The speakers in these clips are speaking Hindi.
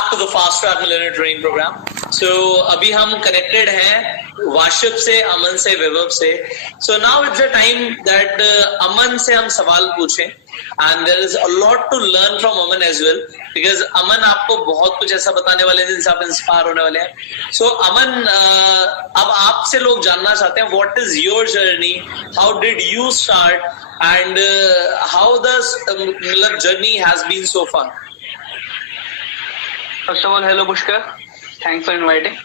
back to the Fast Track Millionaire Training Program. So अभी हम connected हैं वाशिप से, अमन से, विभव से. So now it's the time that अमन से हम सवाल पूछें. And there is a lot to learn from Aman as well, because Aman आपको बहुत कुछ ऐसा बताने वाले हैं जिनसे आप इंस्पायर होने वाले हैं. So Aman, अब आपसे लोग जानना चाहते हैं what is your journey, how did you start, and how the journey has been so far. First of all, hello Pushkar, thanks for inviting.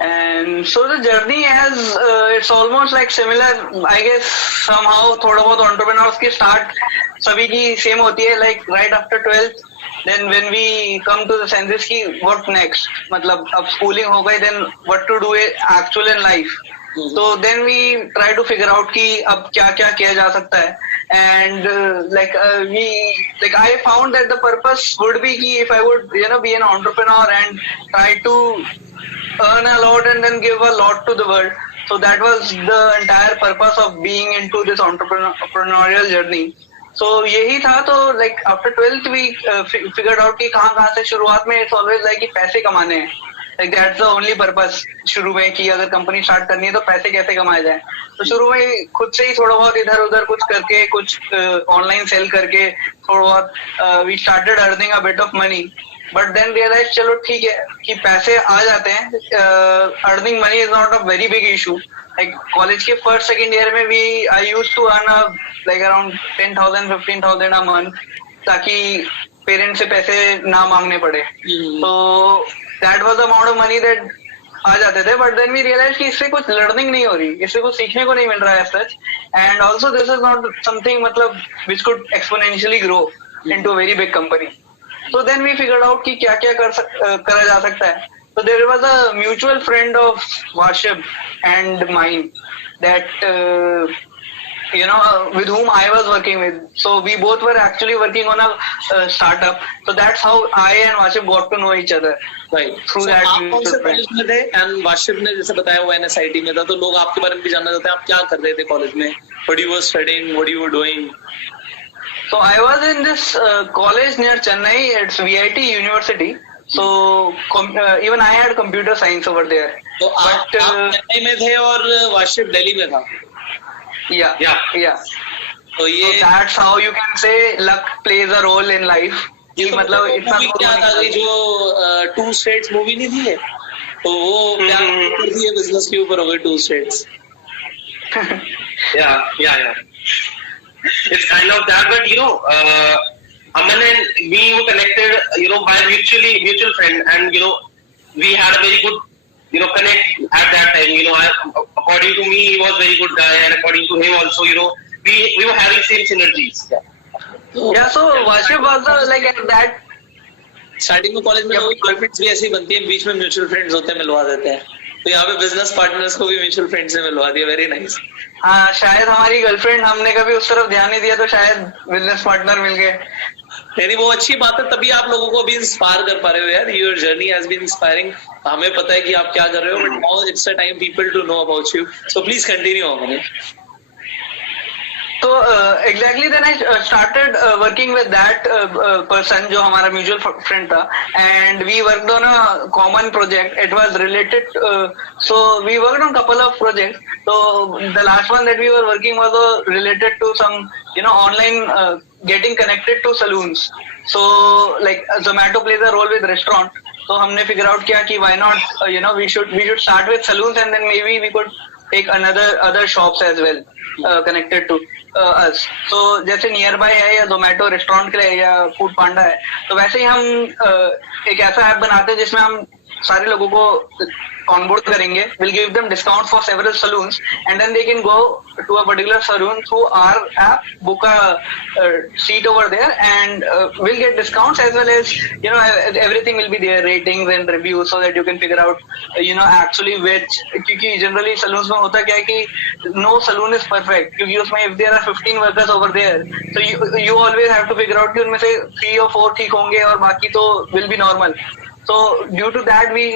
And so the journey has, it's almost like similar, I guess somehow थोड़ा बहुत entrepreneurs की start सभी की same होती है, like right after 12th, then when we come to the senses की what next, मतलब अब schooling हो गई, then what to do actual in life. So then we try to figure out कि अब क्या क्या किया जा सकता है. And I found that the purpose would be कि if I would be an entrepreneur and try to earn a lot and then give a lot to the world. So that was the entire purpose of being into this entrepreneurial journey. So यही था. तो like after 12th we figured out कि कहाँ से शुरुआत में it's always like कि पैसे कमाने हैं. Like that's the only purpose शुरू में कि अगर कंपनी स्टार्ट करनी है तो पैसे कैसे कमाए जाए. तो शुरू में खुद से ही थोड़ा बहुत इधर उधर कुछ करके, कुछ ऑनलाइन सेल करके थोड़ा बहुत we started earning a bit of money. But then realize चलो ठीक है कि पैसे आ जाते हैं. Earning money is not a very big issue. Like college के first second year में I used to earn like around 10,000 15,000 a month ताकि पेरेंट्स से पैसे ना मांगने पड़े. तो that was the amount of money that आ जाते थे. But then we realized कि इससे कुछ learning नहीं हो रही, इससे कुछ सीखने को नहीं मिल रहा है as such. And also this is not something मतलब which could exponentially grow into a very big company. So then we figured out कि क्या क्या करा जा सकता है. So there was a mutual friend of Varshib and mine that with whom I was working with. So we both were actually working on a startup. So that's how I and Varshib got to know each other. Right. Through that आप कौन से mutual friend. कॉलेज में थे? And वाशिप ने जैसे बताया वो NSIT में था, तो लोग आपके बारे में भी जानना चाहते हैं आप क्या कर रहे थे कॉलेज में? What you were studying? What you were doing? So I was in this college near Chennai. It's VIT University. So even I had computer science over there. तो आप चेन्नई में थे और वाशिप दिल्ली में था. Yeah. तो ये so that's how you can say luck plays a role in life. ये तो मतलब इतना मूवी क्या था जो टू स्टेट्स मूवी नहीं थी है, तो वो क्या करती है बिजनेस के ऊपर हो गई two states. Yeah. It's kind of that, but Aman and me were connected, by a mutual friend, and we had a very good, connect at that time. According to me, he was a very good guy, and according to him also, we were having same synergies. Yeah, so Varshib was like at that. Starting में कॉलेज में लोग गर्लफ्रेंड्स भी ऐसी बनती है, बीच में म्यूचुअल फ्रेंड्स होते हैं, मिलवा देते हैं. तो यहाँ पे बिजनेस पार्टनर्स को भी म्यूचुअल फ्रेंड्स ने मिलवा दिया. Very nice. हाँ, शायद हमारी गर्लफ्रेंड, हमने कभी उस तरफ ध्यान नहीं दिया तो शायद बिजनेस पार्टनर मिल गए. नहीं, वो अच्छी बात है, तभी आप लोगों को भी इंस्पायर कर पा रहे हो यार. Your journey has been inspiring. हमें पता है कि आप क्या कर रहे हो, but now it's a time people to know about you. So please continue. हमें तो exactly then I started working with that person जो हमारा mutual friend था, and we worked on a common project. It was related, so we worked on couple of projects. So the last one that we were working was related to some online getting connected to saloons. So like Zomato plays a role with restaurant. So हमने figure out किया कि why not we should start with saloons, and then maybe we could take other shops as well connected to us. So जैसे नियर बाय है या जोमेटो रेस्टोरेंट के लिए या फूड पांडा है, तो वैसे ही हम एक ऐसा ऐप बनाते हैं जिसमें हम सारे लोगों को onboard करेंगे. We'll give them discounts for several saloons, and then they can go to a particular saloon through our app, book a seat over there, and we'll get discounts as well as everything will be there, ratings and reviews, so that you can figure out actually which. क्योंकि generally saloons में होता क्या है कि no saloon is perfect, क्योंकि उसमें if there are 15 workers over there, so you always have to figure out कि उनमें से 3 or 4 ठीक होंगे और बाकी तो will be normal. So due to that we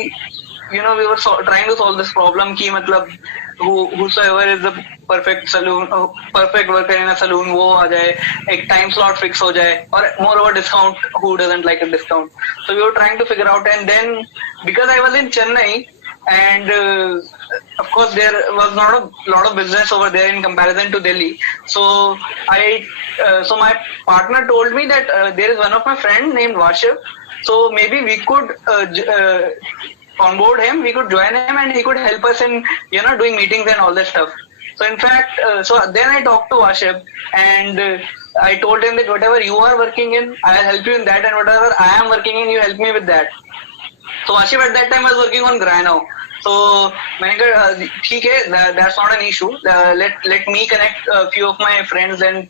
we were trying to solve this problem कि मतलब whosoever is the perfect worker in a saloon वो आ जाए, एक time slot fix हो जाए, और moreover discount, who doesn't like a discount. So we were trying to figure out, and then because I was in Chennai and of course there was not a lot of business over there in comparison to Delhi. So so my partner told me that there is one of my friend named Vashiv. So maybe we could onboard him, we could join him, and he could help us in doing meetings and all that stuff. So in fact, so then I talked to Vashiv, and I told him that whatever you are working in, I'll help you in that, and whatever I am working in, you help me with that. So Vashiv at that time was working on Grano. So मैंने कहा ठीक है, that's not an issue. Let me connect a few of my friends and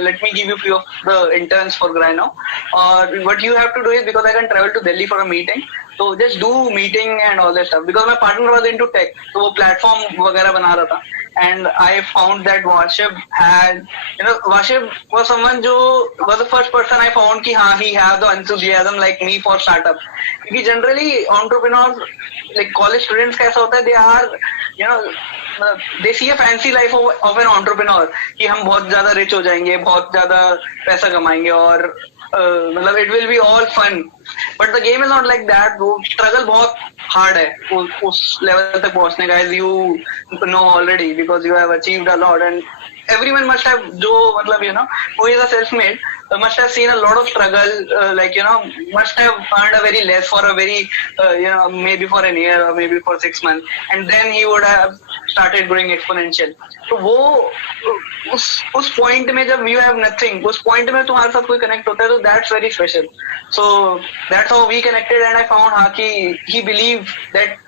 let me give you few of the interns for Grano. Or what you have to do is, because I can travel to Delhi for a meeting, so just do meeting and all that stuff. Because my partner was into tech, so वो platform वगैरह बना रहा था. And I found that Vashiv had, Vashiv was someone who was the first person I found कि हाँ, he have the enthusiasm like me for startup. Because generally entrepreneurs, like college students का ऐसा होता है, they are, they see a fancy life of an entrepreneur कि हम बहुत ज़्यादा rich हो जाएंगे, बहुत ज़्यादा पैसा कमाएंगे, और मतलब it will be all fun. But the game is not like that. वो struggle बहुत hard है उस level तक पहुँचने का, as you know already, because you have achieved a lot, and everyone must have, जो मतलब who is a self-made, must have seen a lot of struggle, must have earned a very less for a very maybe for a year or maybe for 6 months, and then he would have started growing exponential. तो वो उस point में जब you have nothing, उस point में तुम्हारे साथ कोई connect होता है, तो that's very special. So that's how we connected, and I found कि he believed that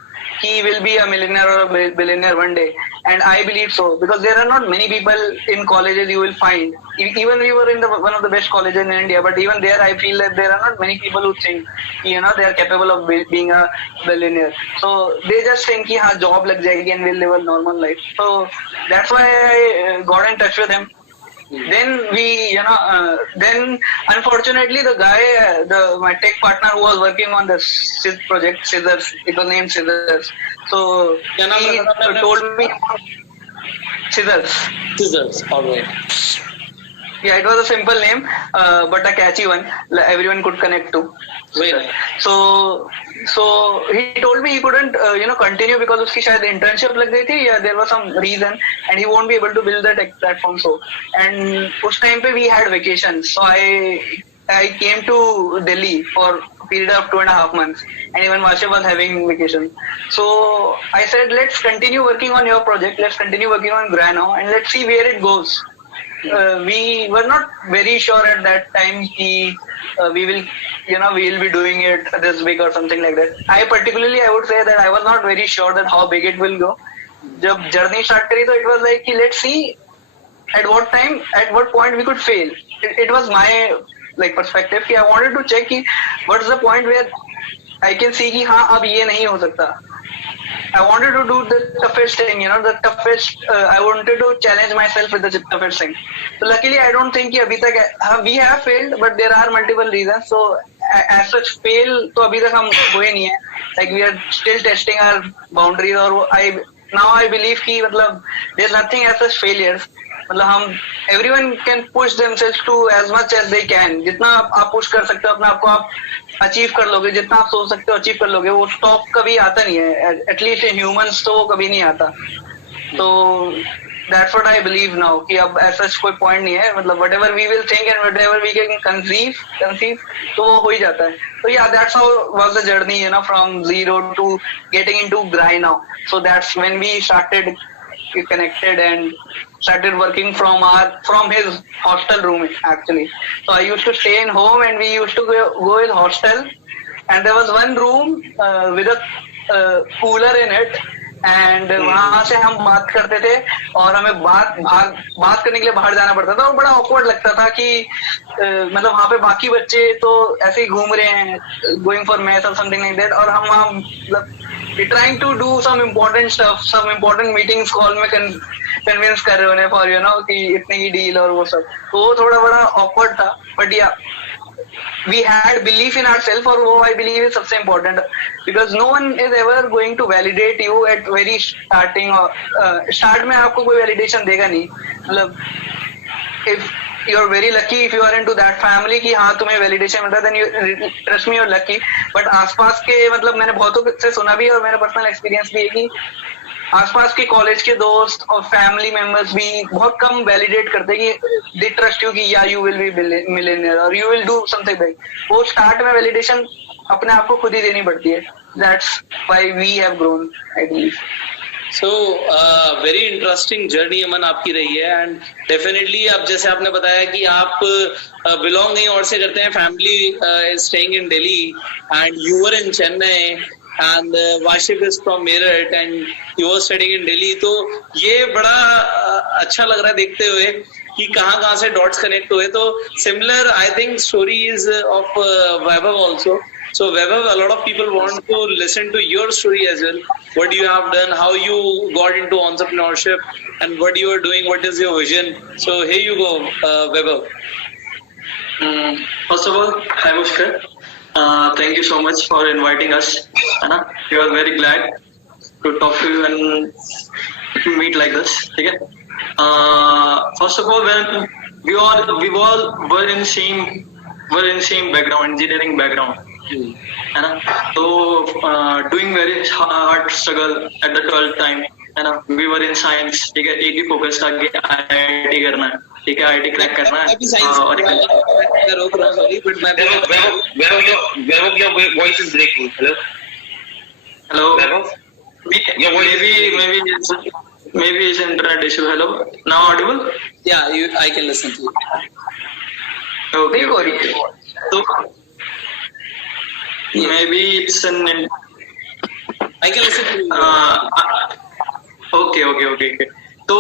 he will be a millionaire or a billionaire one day, and I believe so, because there are not many people in colleges you will find. Even we were in one of the best colleges in India, but even there I feel that there are not many people who think they are capable of being a billionaire. So they just think कि हाँ job लग जाएगी and will live a normal life. So that's why I got in touch with him. Then then unfortunately the guy, my tech partner who was working on this project, Scissors, it was named Scissors. So he told me Scissors, alright. Yeah, it was a simple name, but a catchy one. Everyone could connect to. Right. So he told me he couldn't, continue because उसकी शायद internship लग गई थी, या there was some reason, and he won't be able to build the tech platform. So, and उस time पे we had vacations, so I came to Delhi for a period of 2.5 months, and even Vashiv was having vacation. So I said, let's continue working on your project, let's continue working on Grano, and let's see where it goes. We were not very sure at that time we will be doing it this big or something like that. I would say that I was not very sure that how big it will go. जब journey start करी, तो it was like let's see at what point we could fail. It was my perspective कि I wanted to check कि what's the point where I can see कि हाँ अब ये नहीं हो सकता. I wanted to do the toughest thing, the toughest, I wanted to challenge myself with the toughest thing. So luckily I don't think कि अभी तक we have failed, but there are multiple reasons. So as such fail तो अभी तक हम हुए नहीं है. Like we are still testing our boundaries, और now I believe कि मतलब there's nothing as such failures. मतलब everyone can push themselves to as much as they can. जितना आप push कर सकते हो अपने आप को, आप अचीव कर लोगे, जितना आप सोच सकते हो अचीव कर लोगे. वो स्टॉप कभी आता नहीं है, एटलीस्ट इन ह्यूमंस तो वो कभी नहीं आता. तो that's what I believe now कि अब ऐसा कोई पॉइंट नहीं है. मतलब whatever we will think and whatever we can conceive तो वो हो ही जाता है. तो या that's how was the journey, from zero to getting into grind now. So that's when we started connected and started working from his hostel room actually. So I used to stay in home and we used to go in hostel, and there was one room with a cooler in it, and वहाँ से हम बात करते थे, और हमें बात करने के लिए बाहर जाना पड़ता था, और बड़ा awkward लगता था कि मतलब वहाँ पे बाकी बच्चे तो ऐसे ही घूम रहे हैं, going for mess or something like that, और हम वहाँ मतलब we trying to do some important stuff, some important meetings call में convince कर रहे उन्हें for कि इतने की deal और वो सब. तो वो थोड़ा बड़ा awkward था, but yeah, we had belief in ourselves, और वो I believe is सबसे important, because no one is ever going to validate you at very starting, और start में आपको कोई validation देगा नहीं. मतलब if you are very lucky if you are into that family कि हाँ तुम्हें validation मिलता है, then you trust me, you're lucky. But आसपास के मतलब मैंने बहुतों से सुना भी है और मेरा पर्सनल एक्सपीरियंस भी है कि आसपास के कॉलेज के दोस्त और फैमिली मेंबर्स भी बहुत कम वैलिडेट करते कि दे ट्रस्ट यू कि या यू विल बी मिलियनियर और you will do something big. वो स्टार्ट में वैलिडेशन अपने आप को खुद ही देनी पड़ती है. That's why we have grown, I believe. So very interesting journey Aman आपकी रही है, एंड डेफिनेटली अब जैसे आपने बताया कि आप बिलोंग कहीं और से करते हैं, family is staying in Delhi and you were in Chennai and Waship is from Meerut and he was studying in Delhi. तो ये बड़ा अच्छा लग रहा है देखते हुए कि कहाँ से डॉट्स कनेक्ट हुए. तो similar I think story is of Vaibhav also. So Vaibhav, a lot of people want to listen to your story as well. What you have done, how you got into entrepreneurship, and what you are doing. What is your vision? So here you go, Vaibhav. First of all, hi Mushkar. Thank you so much for inviting us. We are very glad to talk to you and meet like this. Okay. First of all, when we all were in same background, engineering background. है ना. तो doing very hard struggle at the 12th time, है ना. We were in science. ठीक है. एक ही फोकस था कि IIT करना है. ठीक है. IIT क्रैक करना है. और your voice is breaking. Hello. Maybe it's internet issue. Hello. Now audible? Yeah, I can listen to you. Okay. So maybe it's an. I can listen to you. Okay. तो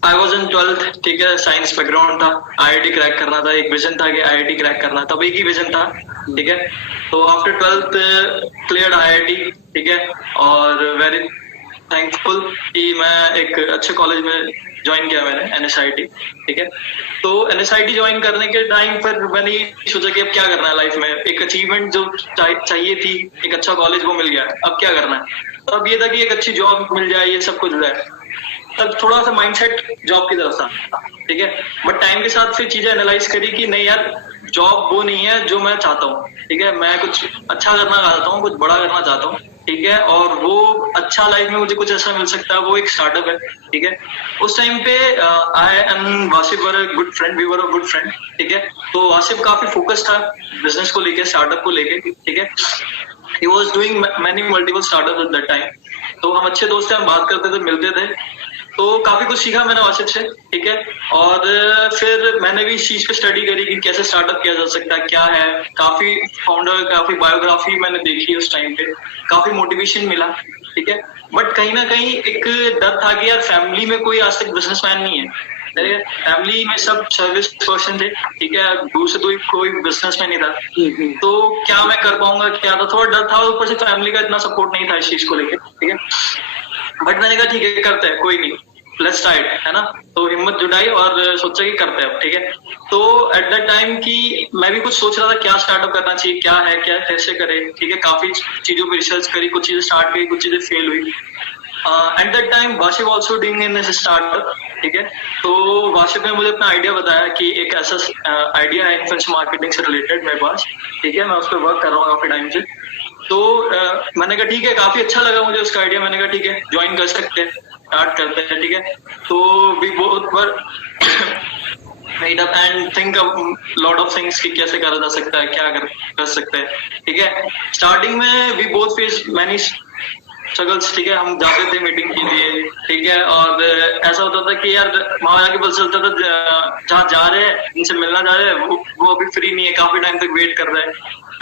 I was in 12th. ठीक है. साइंस बैकग्राउंड था. IIT क्रैक करना था. एक विजन था कि IIT क्रैक करना. तब एक ही विजन था. ठीक है. तो आफ्टर 12th क्लियर्ड IIT. ठीक है. और वेरी थैंकफुल कि मैं एक अच्छे कॉलेज में ज्वाइन किया मैंने, NSIT. ठीक है. तो NSIT ज्वाइन करने के टाइम पर मैंने सोचा कि अब क्या करना है लाइफ में. एक अचीवमेंट जो चाहिए थी, एक अच्छा कॉलेज वो मिल गया. अब क्या करना है. तो अब ये था कि एक अच्छी जॉब मिल जाए, ये सब कुछ हो जाए. तब थोड़ा सा माइंडसेट जॉब की तरफ था. ठीक है. बट टाइम के साथ फिर चीजें एनालाइज करी कि नहीं यार, जॉब वो नहीं है जो मैं चाहता हूँ. ठीक है. मैं कुछ अच्छा करना चाहता हूँ, कुछ बड़ा करना चाहता हूँ. ठीक है. और वो अच्छा लाइफ में मुझे कुछ ऐसा मिल सकता है, वो एक स्टार्टअप है. ठीक है. उस टाइम पे I and Washif were a good friend. We were a good friend. ठीक है. तो वासिफ काफी फोकस था बिजनेस को लेके, स्टार्टअप को लेके. ठीक है. He was doing many multiple startup eight that time. तो हम अच्छे दोस्त थे, हम बात करते थे, मिलते थे. तो काफी कुछ सीखा मैंने वासिफ से. ठीक है. और फिर मैंने भी इस चीज पे स्टडी करी कि कैसे स्टार्टअप किया जा सकता है, क्या है. काफी फाउंडर, काफी बायोग्राफी मैंने देखी उस टाइम पे. काफी मोटिवेशन मिला. ठीक है. बट कहीं ना कहीं एक डर था कि यार फैमिली में कोई आज तक बिजनेसमैन नहीं है. फैमिली में सब सर्विस पर्सन थे. ठीक है. दूसरे कोई बिजनेसमैन नहीं था. तो क्या मैं कर पाऊंगा, क्या था, थोड़ा डर था. ऊपर से फैमिली का इतना सपोर्ट नहीं था इस चीज को लेकर. ठीक है. बट मैंने कहा ठीक है, करते हैं, कोई नहीं, लेट्स ट्राई इट. है ना. तो हिम्मत जुटाई और सोचा कि करते हैं. ठीक है. तो एट दैट टाइम की मैं भी कुछ सोच रहा था क्या स्टार्टअप करना चाहिए, क्या है, क्या कैसे करें. ठीक है. काफी चीजों पर रिसर्च करी, कुछ चीजें स्टार्ट करी, कुछ चीजें फेल हुई. At that time Washif also doing in startup. ठीक है. तो वाशिफ ने मुझे अपना आइडिया बताया कि एक ऐसा आइडिया है इन्फ्लुएंसर मार्केटिंग से रिलेटेड मेरे पास. ठीक है. मैं उस पर वर्क कर रहा हूँ काफी टाइम से. तो मैंने कहा ठीक है, काफी अच्छा लगा मुझे उसका आइडिया. मैंने कहा ठीक है, ज्वाइन कर सकते हैं, स्टार्ट करते हैं. ठीक है. तो we both were made up and think lot of things कि कैसे करा जा सकता है, क्या कर सकते हैं. ठीक है. स्टार्टिंग में we both face many struggles. ठीक है. हम जाते थे मीटिंग के लिए. ठीक है. और ऐसा होता था कि यार वहां जाके पता चलता था जहाँ जा रहे हैं, जिनसे मिलना जा रहे हैं, वो अभी फ्री नहीं है, काफी टाइम तक वेट कर रहे हैं,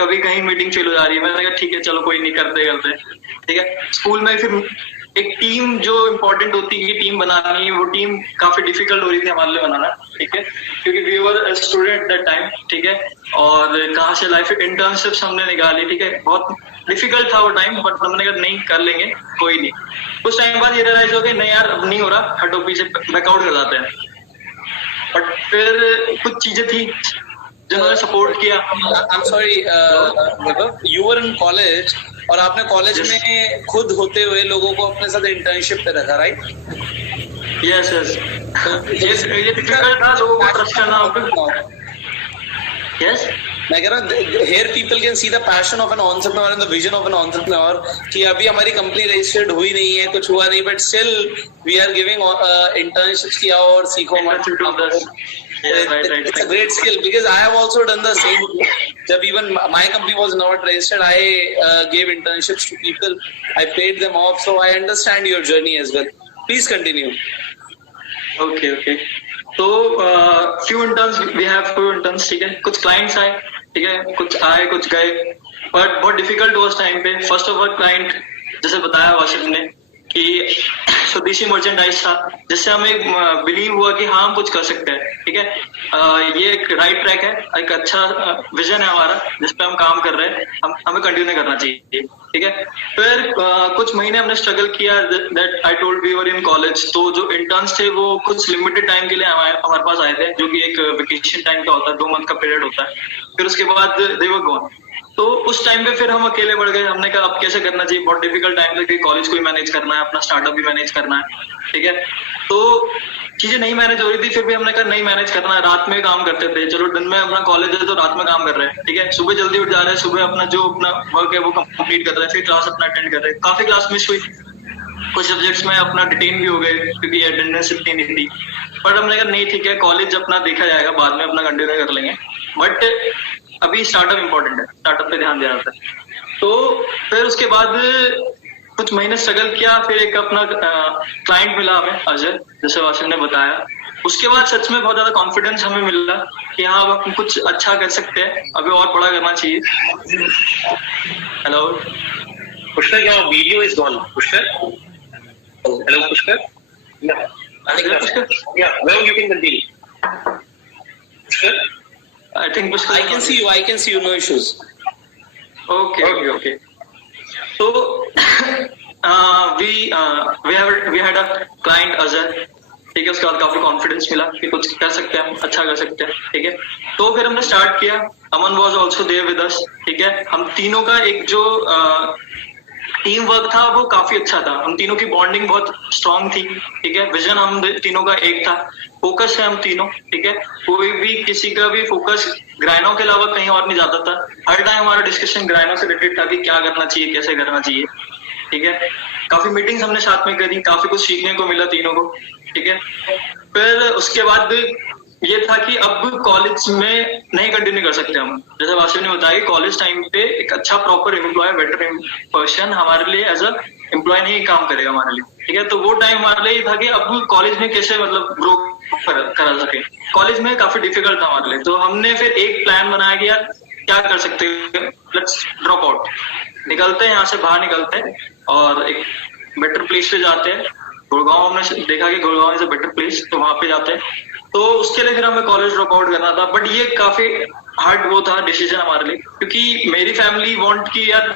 कभी कहीं मीटिंग फेल हो जा रही है. मैंने कहा ठीक है, चलो कोई नहीं, करते. ठीक है. स्कूल में फिर एक टीम जो इम्पोर्टेंट होती है, टीम बनानी है, वो टीम काफी डिफिकल्ट हो रही थी हमारे लिए बनाना. ठीक है. क्योंकि we were student at that time. ठीक है. और कहाँ से लाइफ इंटर्नशिप्स हमने निकाली. ठीक है. बहुत डिफिकल्ट था वो टाइम, बट हमने कहा नहीं, कर लेंगे, कोई नहीं. कुछ टाइम बाद ये रियलाइज हो गया नहीं यार, अब नहीं हो रहा, हटो, पीछे बैकआउट कर जाते हैं. बट फिर कुछ चीजें थी जिन्होंने सपोर्ट किया। I'm sorry, Vibhav, you were in college और आपने कॉलेज Yes. में खुद होते हुए लोगों को अपने साथ इंटर्नशिप पे रखा, राइट? यस यस, ये डिफिकल्ट था लोगों को ट्रस्ट करना। यस, मैं कह रहा हूँ here people can see the passion of an entrepreneur and the vision of an entrepreneur कि अभी हमारी कंपनी रजिस्टर्ड हुई नहीं है, कुछ हुआ नहीं, but still we are giving internships किया और सीखो मत। It's a great skill because I have also done the same. जब even my company was not registered, I gave internships to people. I paid them off, so I understand your journey as well. Please continue. Okay okay. तो few interns, we have few interns, ठीक है। कुछ क्लाइंट्स आए, ठीक है, कुछ आए कुछ गए, बट बहुत डिफिकल्ट हुआ उस टाइम पे। फर्स्ट ऑफ ऑल क्लाइंट, जैसे बताया वाशिफ ने कि स्वदेशी मर्चेंडाइज था, जिससे हमें बिलीव हुआ कि हाँ हम कुछ कर सकते हैं, ठीक है। ये एक राइट ट्रैक है, एक अच्छा विजन है हमारा जिस पे हम काम कर रहे हैं, हमें कंटिन्यू करना चाहिए, ठीक है। फिर कुछ महीने हमने स्ट्रगल किया, that I told we were in college. तो जो इंटर्न्स थे वो कुछ लिमिटेड टाइम के लिए हमारे पास आए थे, जो कि एक वेकेशन टाइम का होता है, 2 मंथ का पीरियड होता है। फिर उसके बाद दे वर गॉन। तो उस टाइम पे फिर हम अकेले बढ़ गए। हमने कहा अब कैसे करना चाहिए, बहुत डिफिकल्ट टाइम था कि कॉलेज को भी मैनेज करना है, अपना स्टार्टअप भी मैनेज करना है, ठीक है। तो चीजें नहीं मैनेज हो रही थी, फिर भी हमने कहा नहीं मैनेज करना है। रात में काम करते थे, चलो दिन में अपना कॉलेज है तो रात में काम कर रहे हैं, ठीक है। सुबह जल्दी उठ जा रहे हैं, सुबह अपना जो अपना वर्क है वो कंप्लीट कर रहे हैं, फिर क्लास अपना अटेंड कर रहे हैं। काफी क्लास मिस हुई, कुछ सब्जेक्ट्स में अपना डिटेन भी हो गए क्योंकि अटेंडेंस इतनी नहीं थी। बट हमने कहा नहीं ठीक है, कॉलेज अपना देखा जाएगा, बाद में अपना कंटिन्यू कर लेंगे, बट अभी स्टार्टअप इंपॉर्टेंट है, स्टार्टअप पे ध्यान देना था। तो फिर उसके बाद कुछ महीने स्ट्रगल किया, फिर एक अपना क्लाइंट मिला हमें, अजय, जैसे वाशिफ ने बताया। उसके बाद सच में बहुत ज्यादा कॉन्फिडेंस हमें मिला कि हाँ अब हम कुछ अच्छा कर सकते हैं, अभी और बड़ा करना चाहिए। Hello Pushkar, your video is gone. Pushkar? Hello, Pushkar? Yeah. Yeah, well, you can continue. Pushkar? I think I can see you, no issues. Okay. So we had a client Ajay, ठीक है। उसके बाद काफी कॉन्फिडेंस मिला कि कुछ कर सकते हैं हम, अच्छा कर सकते हैं, ठीक है। तो फिर हमने स्टार्ट किया। Aman was also there with us, ठीक है। हम तीनों का एक जो टीम वर्क था वो काफी अच्छा था, हम तीनों की बॉन्डिंग बहुत स्ट्रांग थी, ठीक है। विजन हम तीनों का एक था, फोकस है हम तीनों, ठीक है। कोई भी किसी का भी फोकस ग्राइनो के अलावा कहीं और नहीं जाता था। हर टाइम हमारा डिस्कशन ग्राइनो से रिलेटेड था कि क्या करना चाहिए, कैसे करना चाहिए, ठीक है। काफी मीटिंग्स हमने साथ में करी, काफी कुछ सीखने को मिला तीनों को, ठीक है। फिर उसके बाद ये था कि अब कॉलेज में नहीं कंटिन्यू कर सकते हम। जैसे वाशिफ ने बताया कॉलेज टाइम पे एक अच्छा प्रॉपर एम्प्लॉय, बेटर पर्सन हमारे लिए एज अ एम्प्लॉय नहीं काम करेगा हमारे लिए, ठीक है। तो वो टाइम हमारे लिए था कि अब कॉलेज में कैसे मतलब ग्रो करा सके। कॉलेज में काफी डिफिकल्ट था हमारे लिए, तो हमने फिर एक प्लान बनाया कि यार क्या कर सकते हैं, लेट्स ड्रॉप आउट, निकलते हैं यहाँ से, बाहर निकलते हैं और एक बेटर प्लेस पे जाते हैं। गुड़गांव हमने देखा कि Gurgaon is a better place, तो वहां पे जाते हैं। तो उसके लिए फिर हमें कॉलेज ड्रॉप आउट करना था, बट ये काफी हार्ड वो था डिसीजन हमारे लिए, क्योंकि मेरी फैमिली वांट कि यार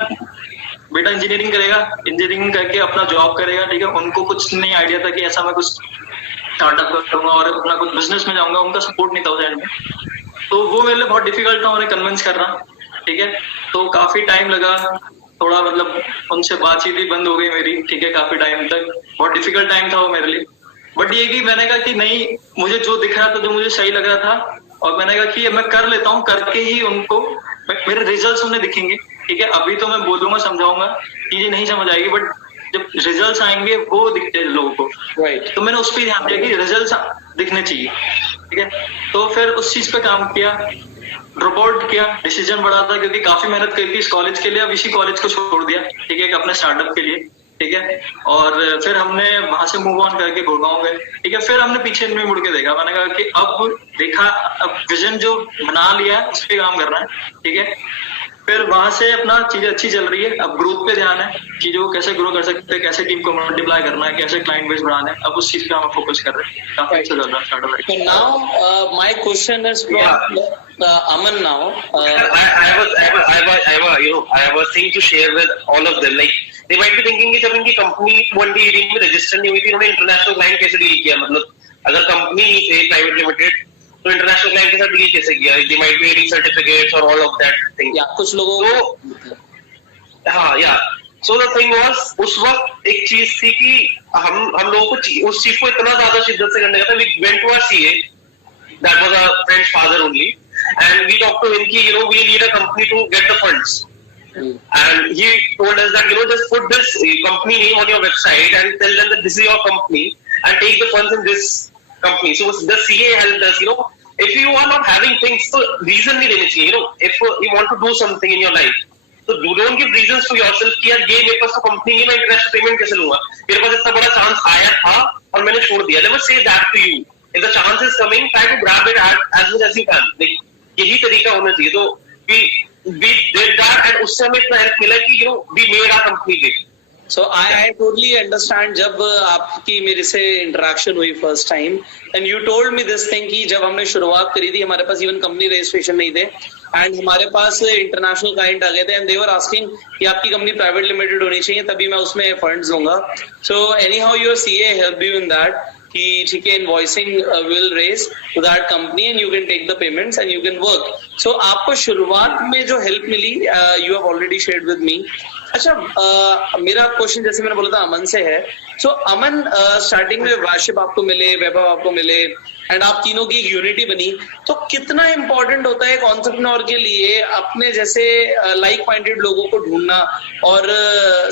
बेटा इंजीनियरिंग करेगा, इंजीनियरिंग करके अपना जॉब करेगा, ठीक है। उनको कुछ नहीं आइडिया था कि ऐसा मैं कुछ स्टार्टअप करूंगा और अपना कुछ बिजनेस में जाऊंगा, उनका सपोर्ट नहीं था उस एंड में। तो वो मेरे लिए बहुत डिफिकल्ट था उन्हें कन्विंस करना, ठीक है। तो काफी टाइम लगा, थोड़ा मतलब उनसे बातचीत भी बंद हो गई मेरी, ठीक है, काफी टाइम तक। बहुत डिफिकल्ट टाइम था वो मेरे लिए, बट ये कि मैंने कहा कि नहीं, मुझे जो दिख रहा था, जो मुझे सही लग रहा था, और मैंने कहा कि मैं कर लेता हूँ, करके ही उनको मेरे रिजल्ट्स उन्हें दिखेंगे, ठीक है। अभी तो मैं बोलूंगा, समझाऊंगा, चीजें नहीं समझ आएगी, बट जब रिजल्ट्स आएंगे वो दिखते हैं लोगों को, राइट। तो मैंने उस पर ध्यान दिया कि रिजल्ट्स दिखने चाहिए, ठीक है। तो फिर उस चीज पे काम किया, ड्रॉप आउट किया। डिसीजन बड़ा था क्योंकि काफी मेहनत करी थी इस कॉलेज के लिए, अब इसी कॉलेज को छोड़ दिया, ठीक है, अपने स्टार्टअप के लिए, ठीक है। और फिर हमने वहां से मूव ऑन करके गुड़गांव गए, ठीक है। फिर हमने पीछे नहीं मुड़ के देखा, मैंने कहा कि अब देखा, अब विजन जो बना लिया है उस पर काम करना है, ठीक है। फिर वहां से अपना चीजें अच्छी चल रही है, अब ग्रोथ पे ध्यान है, चीजों को कैसे ग्रो कर सकते हैं, कैसे टीम को मल्टीप्लाई करना है, कैसे क्लाइंट बेस बढ़ाना है, अब उस चीज पे हम फोकस कर रहे हैं। काफी अच्छा चल रहा है startup. So now my question is from Aman now. I have a thing to share with all of them. Like they might be thinking कि जब इनकी कंपनी 1D में रजिस्टर नहीं हुई थी, उन्होंने इंटरनेशनल क्लाइंट कैसे डील किया। मतलब अगर कंपनी नहीं थे प्राइवेट लिमिटेड तो इंटरनेशनल क्लाइंट के साथ डील कैसे किया, they might be reading certificates और ऑल ऑफ दैट थिंग। या कुछ लोगों तो हाँ या सो द थिंग वाज, उस वक्त एक चीज थी कि हम लोगों को उस चीज को इतना ज्यादा शिद्दत से करने का था। We went to our CA, that was our friends father only, and we talk to him कि you know we need a company to get the funds, and he told us that, you know, just put this company name on your website and tell them that this is your company and take the funds in this company. So the CA helped us, you know, if you are not having things, so reason nahi dene chahiye, you know, if you want to do something in your life, so you don't give reasons to yourself कि यार ये मेरे पास तो कंपनी है, मैं इंटरनेशनल पेमेंट कैसे लूंगा, मेरे पास इतना बड़ा चांस आया था और मैंने छोड़ दिया। Never say that to you. If the chance is coming, try to grab it as much as you can. Like यही तरीका होना चाहिए। तो we did that and उससे हमें इतना हेल्प मिला कि, you know, we made our company big. So I totally understand। जब आपकी मेरे से इंटरेक्शन हुई first time and you told me this thing कि जब हमने शुरुआत करी थी हमारे पास इवन कंपनी रजिस्ट्रेशन नहीं थे एंड हमारे पास इंटरनेशनल क्लाइंट आ गए थे एंड दे वर आस्किंग कि आपकी कंपनी प्राइवेट लिमिटेड होनी चाहिए तभी मैं उसमें फंड्स लूंगा। So anyhow your CA help you in that कि ठीक है, invoicing will raise to that company and you can take the payments and you can work. So आपको शुरुआत में जो हेल्प मिली you have already shared with me. अच्छा, मेरा क्वेश्चन जैसे मैंने बोला था अमन से है। सो अमन, स्टार्टिंग में वाशिप आपको मिले, वैभव आपको मिले एंड आप तीनों की एक यूनिटी बनी, तो कितना इंपॉर्टेंट होता है एक एंटरप्रेन्योर के लिए अपने जैसे लाइक माइंडेड लोगों को ढूंढना और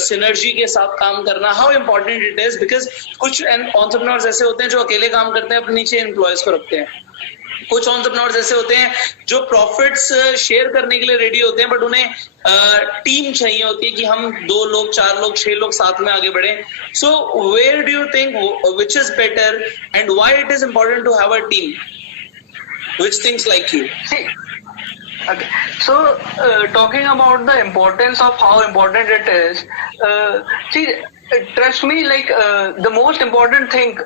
सिनर्जी के साथ काम करना? How important it is, because कुछ एंटरप्रेन्योर्स ऐसे होते हैं जो अकेले काम करते हैं, अपने नीचे एम्प्लॉयज को रखते हैं। कुछ एंटरप्रेन्योर्स ऐसे होते हैं जो प्रॉफिट्स शेयर करने के लिए रेडी होते हैं, बट उन्हें टीम चाहिए होती है कि हम 2 लोग 4 लोग 6 लोग साथ में आगे बढ़े। So where do you think which is better and why it is important to have a team which thinks like you? Okay. So, talking about the importance of how important it is, see, trust me, like the most important thing,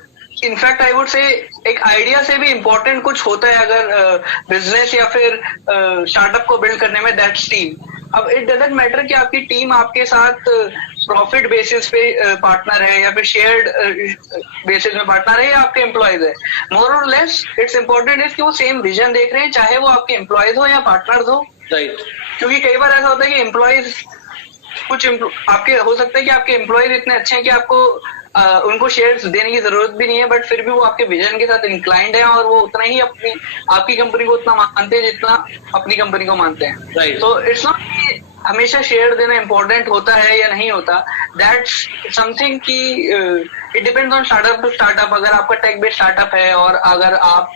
in fact, I would say, एक आइडिया से भी इम्पोर्टेंट कुछ होता है अगर बिजनेस या फिर स्टार्टअप को बिल्ड करने में, दैट्स टीम। अब इट डजंट मैटर कि आपकी टीम आपके साथ प्रॉफिट बेसिस पे पार्टनर है या फिर शेयर्ड बेसिस में पार्टनर है या आपके एम्प्लॉयज है। मोर और लेस इट्स इम्पोर्टेंट इज कि वो सेम विजन देख रहे हैं, चाहे वो आपके एम्प्लॉयज हो या पार्टनर्स हो। राइट। क्योंकि कई बार ऐसा होता है कि एम्प्लॉयज आपके हो सकता है कि आपके एम्प्लॉयज इतने अच्छे हैं कि आपको उनको शेयर्स देने की जरूरत भी नहीं है, बट फिर भी वो आपके विजन के साथ इंक्लाइंड है और वो उतना ही आपकी कंपनी को उतना मानते हैं जितना अपनी कंपनी को मानते हैं। Right. तो इट्स नॉट हमेशा शेयर देना इम्पोर्टेंट होता है या नहीं होता, दैट्स समथिंग कि it depends on startup to startup. अगर आपका टेक बेस्ड स्टार्टअप है और अगर आप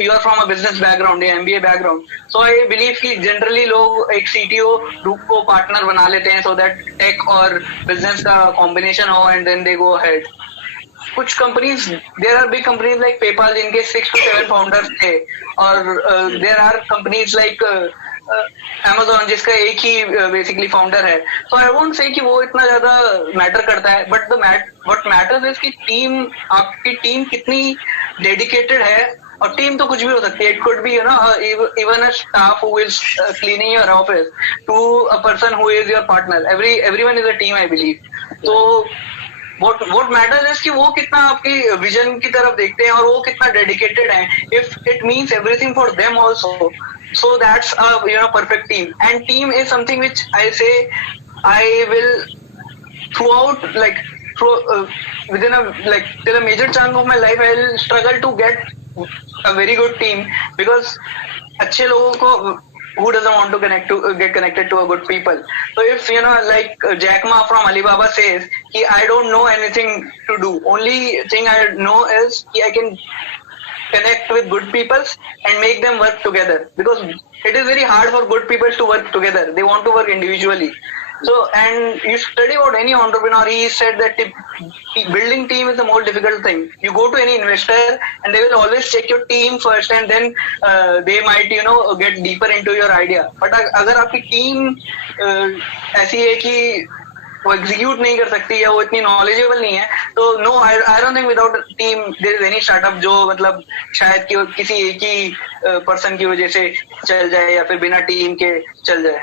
you are from a business background या MBA background, so I believe कि जनरली लोग एक सीटीओ ग्रुप को पार्टनर बना लेते हैं सो दैट टेक और बिजनेस का कॉम्बिनेशन हो and then they go ahead. कुछ companies, there are big companies like PayPal जिनके 6 to 7 फाउंडर्स थे, और there are companies like Amazon जिसका एक ही बेसिकली फाउंडर है। तो आई वोंट से कि वो इतना ज्यादा मैटर करता है, बट व्हाट मैटर्स इज कि टीम, आपकी टीम कितनी डेडिकेटेड है। और टीम तो कुछ भी हो सकती है, it could be you know even a staff who is cleaning your office to a person who is your partner, everyone is a team I believe. तो what matters is कि वो कितना आपकी विजन की तरफ देखते हैं और वो कितना डेडिकेटेड है। If it means everything for them also, so that's a perfect team. And team is something which I say I will throughout within till a major chunk of my life I will struggle to get a very good team, because अच्छे लोगों को, who doesn't want to get connected to a good people? So if like Jack Ma from Alibaba says कि I don't know anything to do, only thing I know is कि I can connect with good people and make them work together, because it is very hard for good people to work together. They want to work individually. So, and you study about any entrepreneur, he said that building team is the most difficult thing. You go to any investor and they will always check your team first and then they might get deeper into your idea. But अगर आपकी टीम ऐसी है कि वो एग्जीक्यूट नहीं कर सकती या वो इतनी नॉलेजेबल नहीं है, तो no, I don't think without team there is any startup जो मतलब शायद किसी एक ही पर्सन की वजह से चल जाए या फिर बिना टीम के चल जाए।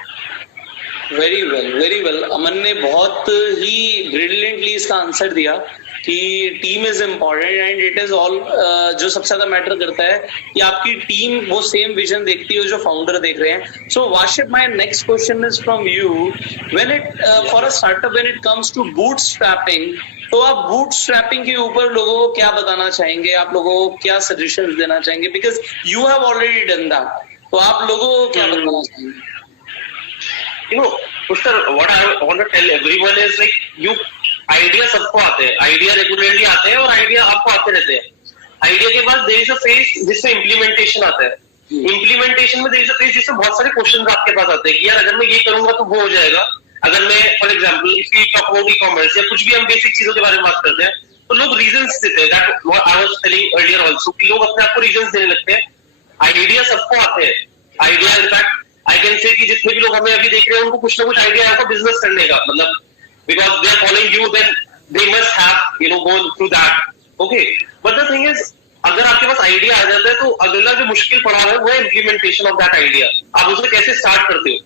Very well, very well. Aman ने बहुत ही ब्रिलियंटली इसका आंसर दिया। कि team is important and it is all, जो सबसे ज्यादा मैटर करता है कि आपकी टीम वो सेम विजन देखती है जो फाउंडर देख रहे हैं. So Washif, my next question is from you. When it for a startup when it comes to bootstrapping, तो आप बूटस्ट्रैपिंग के ऊपर लोगों को क्या बताना चाहेंगे, आप लोगों को क्या सजेशंस देना चाहेंगे, because you have already done that, तो आप लोगों को क्या बताना चाहेंगे? You know, Pushkar, what I want to tell everyone is like, idea सबको आते हैं, आइडिया रेगुलरली आते हैं और आइडिया आपको आते रहते हैं. आइडिया के बाद देयर इज अ फेज जिसमें इम्प्लीमेंटेशन आता है. इम्प्लीमेंटेशन में देयर इज अ फेज जिसमें बहुत सारे क्वेश्चन आपके पास आते हैं कि यार अगर मैं ये करूंगा तो वो हो जाएगा. अगर मैं for example if you talk about e-commerce या कुछ भी हम बेसिक चीजों के बारे में बात करते हैं तो लोग रीजंस देते हैं. That what I was telling earlier also कि लोग अपने आप को रीजंस देने लगते हैं. आइडिया सबको आते हैं. Idea in fact I can say कि जितने भी लोग हमें अभी देख रहे हैं उनको कुछ ना कुछ आइडिया है बिजनेस करने का, मतलब because they are following you, then they must have gone through that. Okay, but the thing is, अगर आपके पास आइडिया आ जाता है तो अगला जो मुश्किल पड़ा है वो है इम्प्लीमेंटेशन ऑफ दैट आइडिया. आप उसे कैसे स्टार्ट करते हो,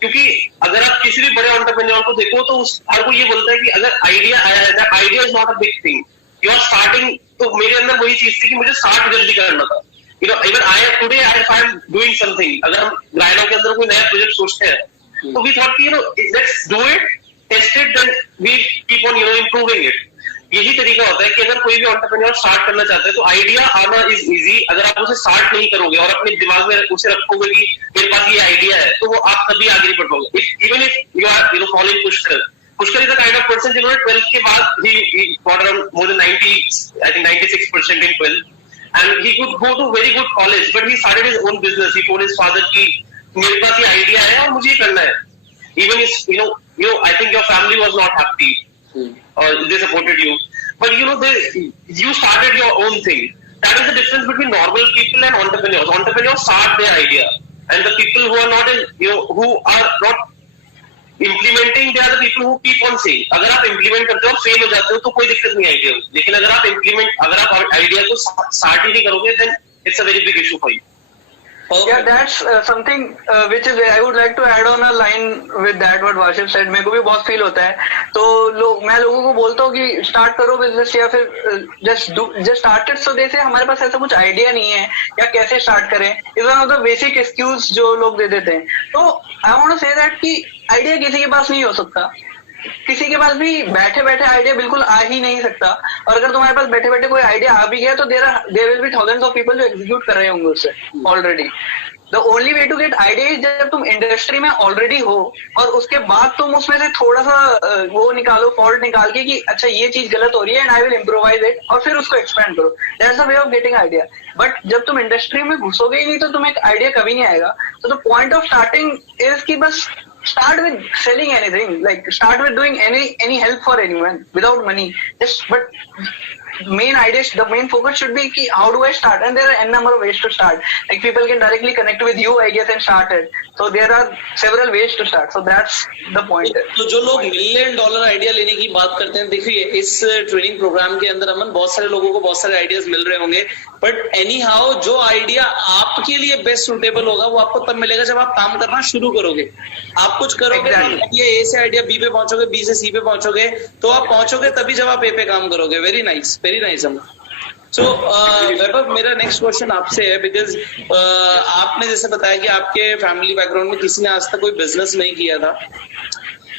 क्योंकि अगर आप किसी भी बड़े एंटरप्रेन्योर को देखो तो हर कोई ये बोलता है कि अगर आइडिया आया है, that idea is not a big thing, you are starting. तो मेरे अंदर वही चीज थी कि मुझे स्टार्ट जल्दी करना था. Even I today I am doing something. अगर हम ग्राइनो के अंदर कोई नया प्रोजेक्ट सोचते हैं तो वी थॉट कि let's do it, test it, then we keep on improving it. यही तरीका होता है कि अगर कोई भी एंटरप्रेन्योर स्टार्ट करना चाहता है तो आइडिया आना इज इजी. अगर आप उसे स्टार्ट नहीं करोगे और अपने दिमाग में उसे रखोगे कि मेरे पास ये आइडिया है तो वो आप कभी आगे नहीं बढ़ पाओगे. Even if you are following Pushkar is the kind of person जिन्होंने 12th के बाद ही got around more than 96% in 12th and he could go to very good college but he started his own business. He told his father कि मेरे पास ये आइडिया है और मुझे ये करना है. Even if I think your family was not happy or they supported you, but you started your own thing. That is the difference between normal people and entrepreneurs. Entrepreneurs start their idea, and the people who are not who are not implementing, they are the people who keep on saying. अगर आप implement करते हो फेल हो जाते हो तो कोई दिक्कत नहीं आइडिया. लेकिन अगर आप आइडिया को स्टार्ट ही नहीं करोगे then it's a very big issue for you. Yeah, that's something which is I would like to add on a line with that what Washif said. मेरे को भी बहुत फील होता है. तो मैं लोगों को बोलता हूँ कि स्टार्ट करो बिजनेस या फिर just start it. So जैसे हमारे पास ऐसा कुछ आइडिया नहीं है या कैसे स्टार्ट करें, is one of the basic excuse जो लोग दे देते हैं. तो I want to say that कि आइडिया किसी के पास नहीं हो सकता. किसी के पास भी बैठे बैठे आइडिया बिल्कुल आ ही नहीं सकता. और अगर तुम्हारे पास बैठे बैठे कोई आइडिया आ भी गया तो there will be thousands of people जो एग्जीक्यूट कर रहे होंगे उससे already. The only way to get idea is जब तुम इंडस्ट्री में ऑलरेडी हो और उसके बाद तुम उसमें से थोड़ा सा वो निकालो, फॉल्ट निकाल के कि अच्छा ये चीज गलत हो रही है and I will improvise it, और फिर उसको एक्सपेंड करो. That's the way of getting idea. But जब तुम इंडस्ट्री में घुसोगे ही नहीं तो तुम्हें आइडिया कभी नहीं आएगा. तो the point of starting is कि बस start with selling anything, like start with doing any help for anyone without money. But the main focus should be ki how do I start, and there are n number of ways to start. Like people can directly connect with you, I guess, and start it. So there are several ways to start. So that's the point. तो जो लोग $1 million आइडिया लेने की बात करते हैं, देखिए इस ट्रेनिंग प्रोग्राम के अंदर अमन बहुत सारे लोगों को बहुत सारे आइडियाज मिल रहे होंगे, बट एनी हाउ जो आइडिया आपके लिए बेस्ट सुटेबल होगा वो आपको तब मिलेगा जब आप काम करना शुरू करोगे. आप कुछ करोगे exactly. ए से आइडिया बी पे पहुंचोगे, बी से सी पे पहुंचोगे, तो आप पहुंचोगे तभी जब आप ए पे काम करोगे. वेरी नाइस अमन. सो वैभव, मेरा नेक्स्ट क्वेश्चन आपसे है, बिकॉज आपने जैसे बताया कि आपके फैमिली बैकग्राउंड में किसी ने आज तक कोई बिजनेस नहीं किया था,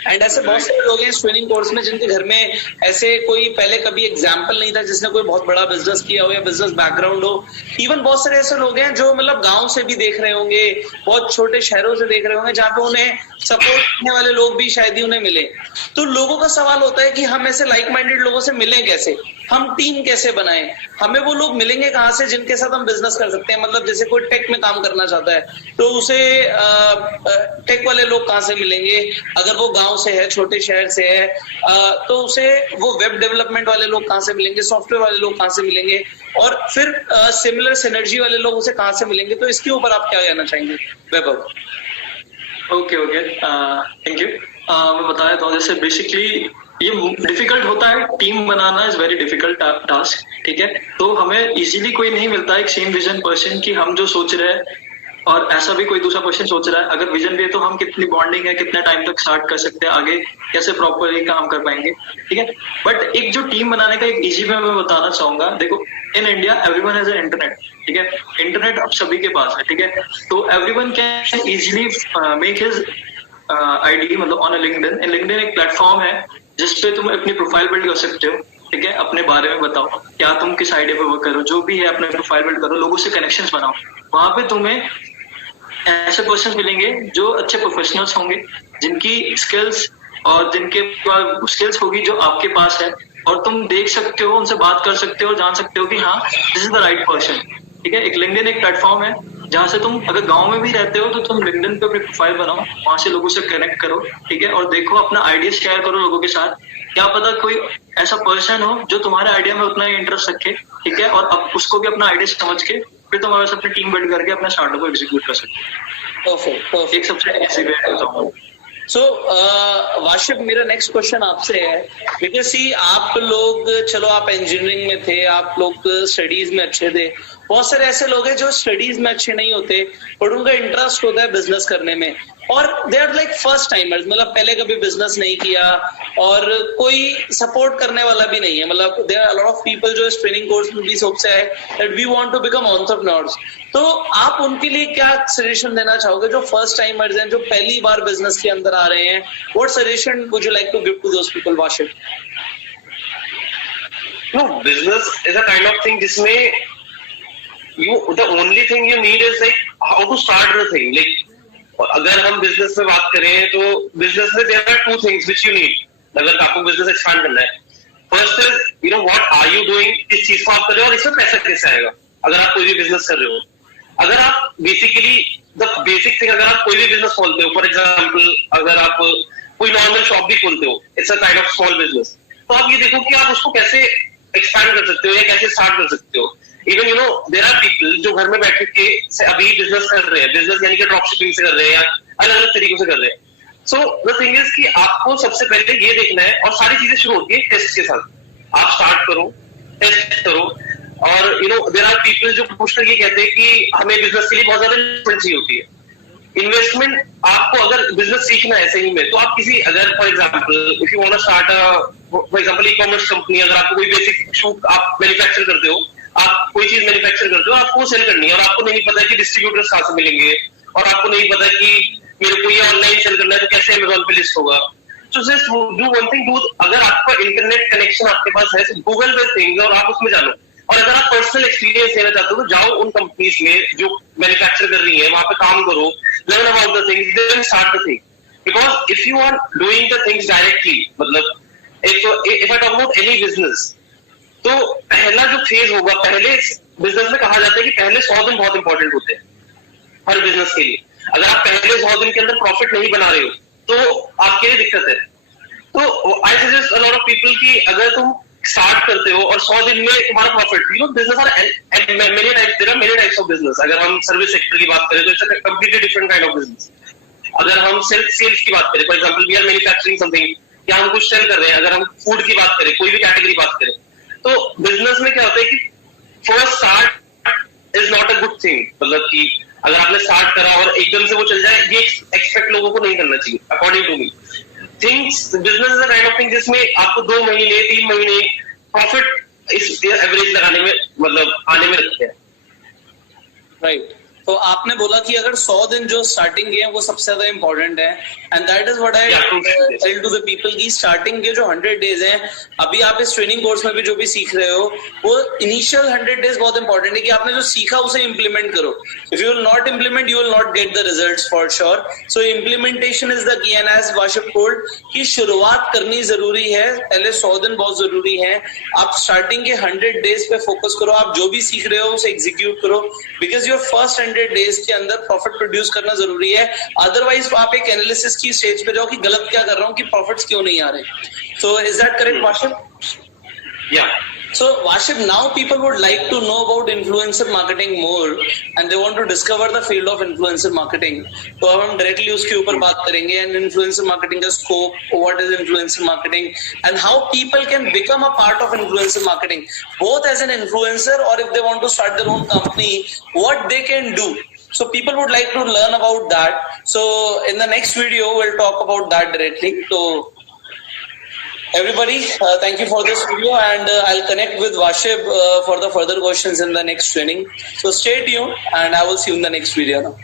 एंड ऐसे बहुत सारे लोग हैं इस ट्रेनिंग कोर्स में जिनके घर में ऐसे कोई पहले कभी एग्जाम्पल नहीं था जिसने कोई बहुत बड़ा बिजनेस किया हो या बिजनेस बैकग्राउंड हो. इवन बहुत सारे ऐसे लोग हैं जो मतलब गांव से भी देख रहे होंगे, बहुत छोटे शहरों से देख रहे होंगे, जहाँ पे उन्हें सपोर्ट करने वाले लोग भी शायद ही उन्हें मिले. तो लोगों का सवाल होता है कि हम ऐसे लाइक माइंडेड लोगों से मिलें कैसे, हम टीम कैसे बनाएं, हमें वो लोग मिलेंगे कहाँ से जिनके साथ हम बिजनेस कर सकते हैं. मतलब जैसे कोई टेक में काम करना चाहता है तो उसे टेक वाले लोग कहाँ से मिलेंगे, अगर वो गांव से है, छोटे शहर से है, तो उसे वो वेब डेवलपमेंट वाले लोग कहाँ से मिलेंगे, सॉफ्टवेयर वाले लोग कहाँ से मिलेंगे, और फिर सिमिलर सिनर्जी वाले लोग उसे कहाँ से मिलेंगे. तो इसके ऊपर आप क्या कहना चाहेंगे वैभव? Okay thank you. मैं बता देता हूँ. जैसे बेसिकली ये डिफिकल्ट होता है, team banana is very difficult task, ठीक है. तो हमें इजीली कोई नहीं मिलता एक सेम विजन पर्सन कि हम जो सोच रहे हैं और ऐसा भी कोई दूसरा क्वेश्चन सोच रहा है, अगर विजन भी है तो हम कितनी बॉन्डिंग है, कितना टाइम तक स्टार्ट कर सकते हैं, आगे कैसे प्रॉपरली काम कर पाएंगे, ठीक है। बट एक जो टीम बनाने का एक इजी वे मैं बताना चाहूंगा, देखो in India everyone has a internet, ठीक है। इंटरनेट अब सभी के पास है, ठीक है। तो everyone can easily make his ID, मतलब ऑन लिंक्डइन। लिंक्डइन एक प्लेटफॉर्म है जिसपे तुम अपनी प्रोफाइल बिल्ड कर सकते हो, ठीक है। अपने बारे में बताओ, क्या तुम किस आइडिया पे वर्क करो, जो भी है अपने प्रोफाइल बिल्ड करो, लोगों से कनेक्शंस बनाओ। वहां पे तुम्हें ऐसे पर्सन मिलेंगे जो अच्छे प्रोफेशनल्स होंगे, जिनकी स्किल्स और जिनके स्किल्स होगी जो आपके पास है, और तुम देख सकते हो, उनसे बात कर सकते हो, जान सकते हो कि हाँ this is the right person, ठीक है। एक लिंक्डइन एक प्लेटफॉर्म है जहां से तुम अगर गांव में भी रहते हो तो तुम लिंक्डइन पे अपनी प्रोफाइल बनाओ, वहां से लोगों से कनेक्ट करो, ठीक है। और देखो, अपना आइडिया शेयर करो लोगों के साथ, क्या पता कोई ऐसा पर्सन हो जो तुम्हारे आइडिया में उतना ही इंटरेस्ट रखे, ठीक है। और अब उसको भी अपना आइडिया समझ के फिर तुम अपनी टीम बिल्ड करके अपना स्टार्टअप को एग्जीक्यूट कर सकते हो। परफेक्ट। एक सबसे ऐसी वे बताऊं। सो वाशिफ, मेरा नेक्स्ट क्वेश्चन आपसे है, बिकॉज सी आप लोग, चलो आप इंजीनियरिंग में थे, आप लोग स्टडीज में अच्छे थे, बहुत सारे ऐसे लोग हैं जो स्टडीज में अच्छे नहीं होते पर उनका इंटरेस्ट होता है बिजनेस करने में, और they are like first timers, मतलब पहले कभी बिजनेस नहीं किया और कोई सपोर्ट करने वाला भी नहीं है। मतलब there are a lot of people जो इस ट्रेनिंग कोर्स में भी सोचते हैं that we want to become entrepreneurs. तो आप उनके लिए क्या सजेशन देना चाहोगे जो फर्स्ट टाइमर्स हैं, जो पहली बार बिजनेस के अंदर आ रहे हैं? What suggestion would you like to give to those people, Washif? No, business is a kind of thing जिसमें the only thing you need is like how to start the thing. Like अगर हम बिजनेस में बात करें तो बिजनेस में there are two things which you need अगर आपको बिजनेस एक्सपांड करना है। First is what are you doing, किस चीज को आप कर रहे हो और इसमें पैसा कैसे आएगा। अगर आप कोई भी बिजनेस कर रहे हो, अगर आप बेसिकली द बेसिक थिंग, अगर आप कोई भी बिजनेस खोलते हो, फॉर एग्जाम्पल अगर आप कोई नॉर्मल शॉप भी खोलते हो, it's a kind of small business, तो आप ये देखो कि आप उसको कैसे एक्सपैंड कर सकते हो या कैसे स्टार्ट कर सकते हो। इवन देयर आर पीपल जो घर में बैठ के अभी बिजनेस कर रहे हैं, बिजनेस यानी कि ड्रॉप शिपिंग से कर रहे हैं या अलग अलग तरीकों से कर रहे हैं। सो द थिंग इज कि आपको सबसे पहले ये देखना है, और सारी चीजें शुरू होती है टेस्ट के साथ। आप स्टार्ट करो, टेस्ट करो, और देयर आर पीपल जो पूछकर ये कहते हैं कि हमें बिजनेस के लिए बहुत ज्यादा इन्वेस्टमेंट चाहिए होती है। इन्वेस्टमेंट आपको अगर बिजनेस सीखना है सही में, तो आप किसी, अगर for example if you want to start for example e-commerce company, अगर आपको कोई बेसिक शू आप मैन्युफैक्चर करते हो, आप कोई चीज मैन्युफैक्चर करते हो, आपको सेल करनी है और आपको नहीं पता कि डिस्ट्रीब्यूटर्स कहां से मिलेंगे, और आपको नहीं पता कि मेरे को ये ऑनलाइन सेल करना है तो कैसे अमेज़न पे लिस्ट होगा। तो जस्ट डू वन थिंग, अगर आपका इंटरनेट कनेक्शन आपके पास है, गूगल पे थिंग्स और आप उसमें जानो। और अगर आप पर्सनल एक्सपीरियंस लेना चाहते हो तो जाओ उन कंपनीज में जो मैन्युफैक्चर कर रही है, वहां पे काम करो, learn about the things, then start the thing. Because if you are doing the things directly, मतलब if I talk about any business, तो पहला जो फेज होगा, पहले बिजनेस में कहा जाता है कि पहले 100 दिन बहुत इंपॉर्टेंट होते हैं हर बिजनेस के लिए। अगर आप पहले 100 दिन के अंदर प्रॉफिट नहीं बना रहे हो तो आपके लिए दिक्कत है। तो I suggest a lot of people कि अगर तुम स्टार्ट करते हो और 100 दिन में तुम्हारा profit, business are many types, there are many types of business. अगर हम सर्विस सेक्टर की बात करें तो it's a completely different kind of business. अगर हम सेल्स की बात करें, for example we are manufacturing something, या हम कुछ सेल कर रहे हैं, अगर हम फूड की बात करें, कोई भी कैटेगरी बात करें, तो बिजनेस में क्या होता है कि first start is not a good thing. मतलब कि अगर आपने स्टार्ट करा और एकदम से वो चल जाए, ये एक्सपेक्ट लोगों को नहीं करना चाहिए according to me. Things business is a kind of thing जिसमें आपको 2 महीने 3 महीने प्रॉफिट इस एवरेज लगाने में, मतलब आने में लगते हैं। राइट। तो आपने बोला कि अगर 100 दिन जो स्टार्टिंग के हैं वो सबसे ज्यादा इंपॉर्टेंट है, and that is what I tell to the people कि स्टार्टिंग के जो 100 डेज हैं, अभी आप इस ट्रेनिंग कोर्स में भी जो भी सीख रहे हो, वो इनिशियल 100 डेज बहुत इंपॉर्टेंट है कि आपने जो सीखा उसे इंप्लीमेंट करो। If you will not implement, you will not get the results for sure. So implementation is the key, and as Washif told कि शुरुआत करनी जरूरी है, पहले 100 दिन बहुत जरूरी है। आप स्टार्टिंग के 100 डेज पे फोकस करो, आप जो भी सीख रहे हो उसे एग्जीक्यूट करो, बिकॉज योर फर्स्ट 100 डेज के अंदर प्रॉफिट प्रोड्यूस करना जरूरी है। अदरवाइज आप एक एनालिसिस की स्टेज पे जाओ कि गलत क्या कर रहा हूं, कि प्रॉफिट्स क्यों नहीं आ रहे। So is that correct, Washif? Yeah. So Washif, now people would like to know about influencer marketing more and they want to discover the field of influencer marketing. तो अब हम directly उसके ऊपर बात करेंगे, and influencer marketing का scope, what is influencer marketing and how people can become a part of influencer marketing, both as an influencer or if they want to start their own company, what they can do. So people would like to learn about that. So in the next video, we'll talk about that directly. So everybody, thank you for this video, and I'll connect with Vashib for the further questions in the next training. So stay tuned, and I will see you in the next video now.